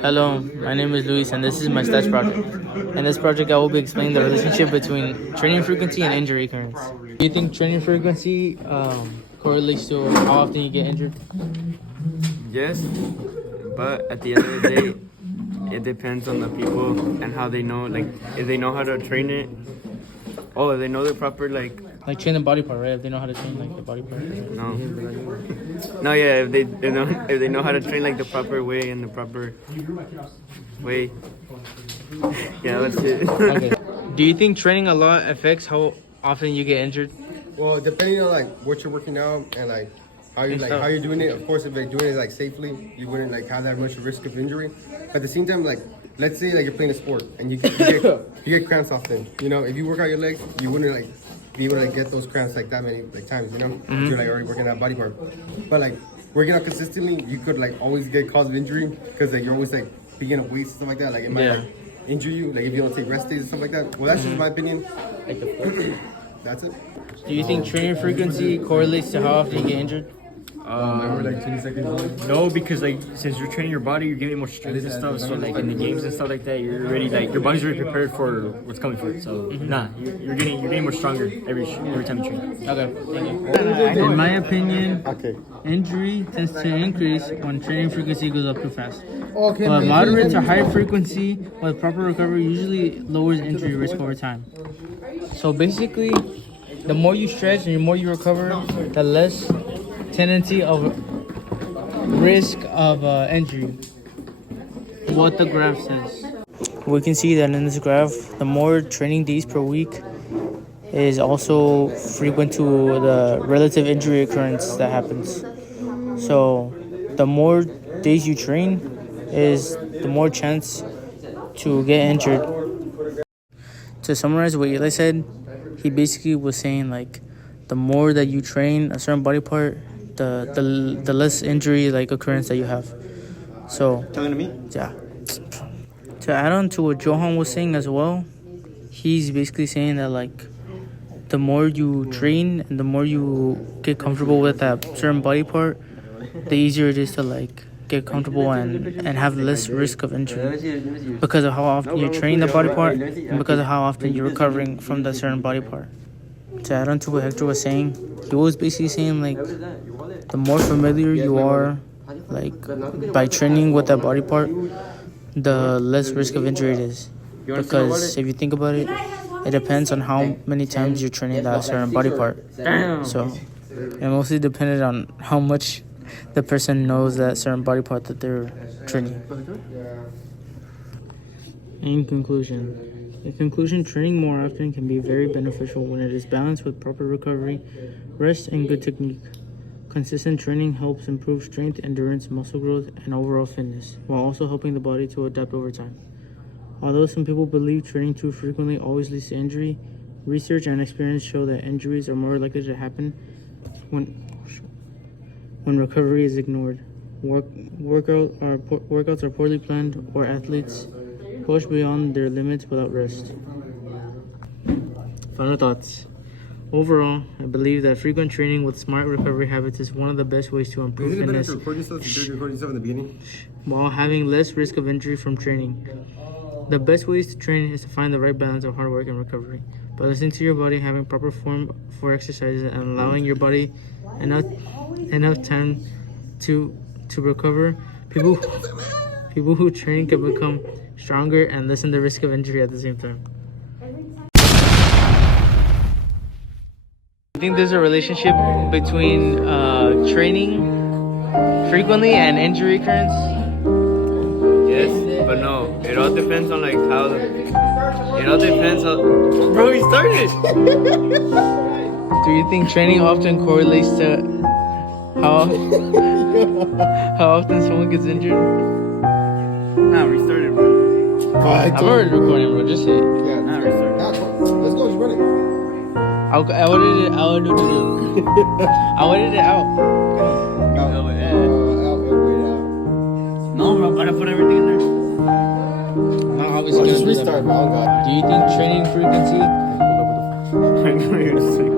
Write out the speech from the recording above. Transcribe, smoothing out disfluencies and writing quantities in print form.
Hello, my name is Luis and this is my stats project. In this project, I will be explaining the relationship between training frequency and injury occurrence. Do you think training frequency correlates to how often you get injured? Yes, but at the end of the day, it depends on the people and how they know. Like, if they know how to train it, if they know the proper Like train the body part, right? If they know how to train like the body part. yeah, if they know how to train like the proper way and the proper way. Yeah, that's it. Okay. Do you think training a lot affects how often you get injured? Well, depending on like what you're working out and like how you're doing it. Of course, if you're doing it like safely, you wouldn't like have that much risk of injury. But at the same time, like let's say like you're playing a sport and you get cramps often. You know, if you work out your legs, you wouldn't like be able to like, get those cramps like that many like times. You know, You're like already working out body part. But like working out consistently, you could like always get cause of injury because like you're always like picking up weights and stuff like that. Like it might like, injure you, like if you don't take rest days and stuff like that. Well, that's just my opinion. That's it. Do you think training frequency correlates to how often you get injured? Like 20 seconds. No, because like since you're training your body, you're getting more strength and stuff. So like in the games and stuff like that, you're already like your body's already prepared for what's coming for it. So you're getting more stronger every time you train. Okay, thank you. In my opinion, Okay. injury tends to increase when training frequency goes up too fast. Okay. But moderate to high frequency with proper recovery usually lowers injury risk over time. So basically, the more you stretch and the more you recover, the less tendency of risk of injury. What the graph says. We can see that in this graph, the more training days per week is also frequent to the relative injury occurrence that happens. So the more days you train is the more chance to get injured. To summarize what Eli said, he basically was saying like the more that you train a certain body part, the less injury like occurrence that you have. So Talking to me? yeah. To add on to what Johan was saying as well, he's basically saying that like the more you train and the more you get comfortable with that certain body part, the easier it is to like get comfortable and have less risk of injury because of how often you're training the body part and because of how often you're recovering from that certain body part. To add on to what Hector was saying, he was basically saying like the more familiar you are like by training with that body part, the less risk of injury it is. Because if you think about it, it depends on how many times you're training that certain body part. So it mostly depended on how much the person knows that certain body part that they're training. In conclusion, training more often can be very beneficial when it is balanced with proper recovery, rest, and good technique. Consistent training helps improve strength, endurance, muscle growth, and overall fitness, while also helping the body to adapt over time. Although some people believe training too frequently always leads to injury, research and experience show that injuries are more likely to happen when recovery is ignored. Workouts are poorly planned, or athletes push beyond their limits without rest. Final thoughts. Overall, I believe that frequent training with smart recovery habits is one of the best ways to improve fitness while having less risk of injury from training. The best ways to train is to find the right balance of hard work and recovery. By listening to your body, having proper form for exercises, and allowing your body enough time to recover, people who train can become stronger and lessen the risk of injury at the same time. I think there's a relationship between training frequently and injury occurrence. Yes, but no. It all depends on like how. It all depends on. Bro, we started. Do you think training often correlates to how often someone gets injured? Nah, we started, bro. I'm already recording, bro. Just say it. Yeah. Nah, we started. Let's go. Just run it. I wanted it out. No, bro, gotta put everything in there. No, obviously. Just restart, bro. Oh, God. Do you think training frequency I know you're gonna say.